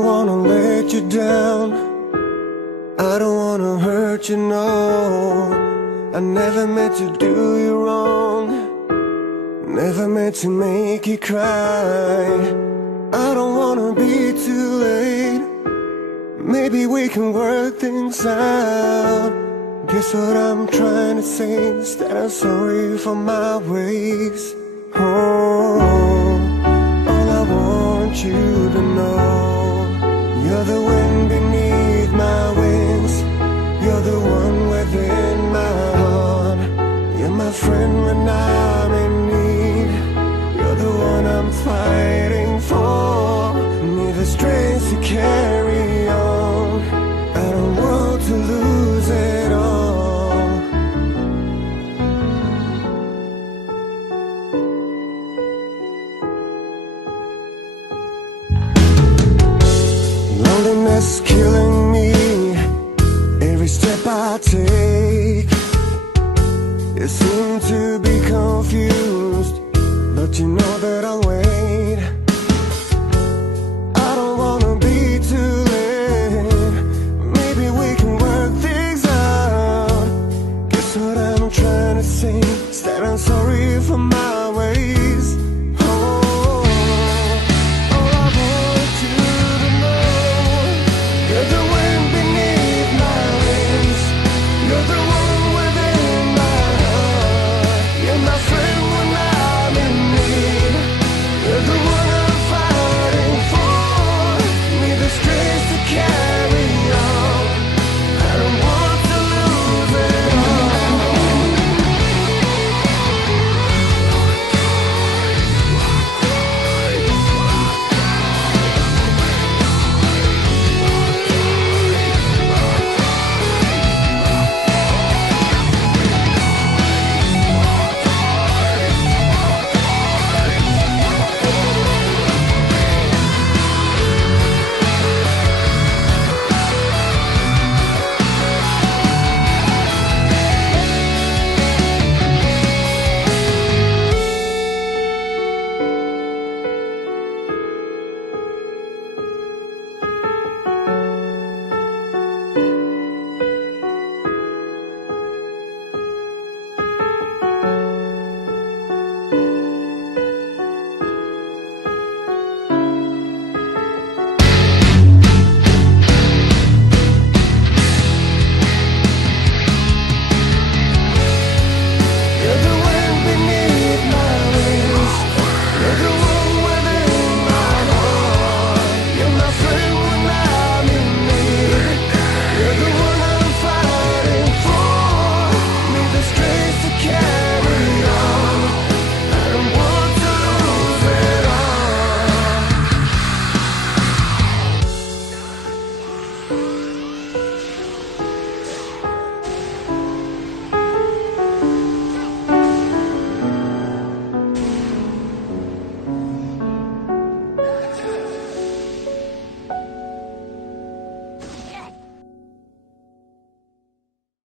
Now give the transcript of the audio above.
don't wanna let you down, I don't wanna hurt you, no. I never meant to do you wrong, never meant to make you cry. I don't wanna be too late, maybe we can work things out. Guess what I'm trying to say is that I'm sorry for my ways. Oh, all I want you to know, you're the wind beneath my wings, you're the one within my heart. You're my friend when I'm in need, you're the one I'm fighting for. Need the strength to carry on, I don't want to lose it all. Loneliness killing me, every step I take. You seem to be confused, but you know that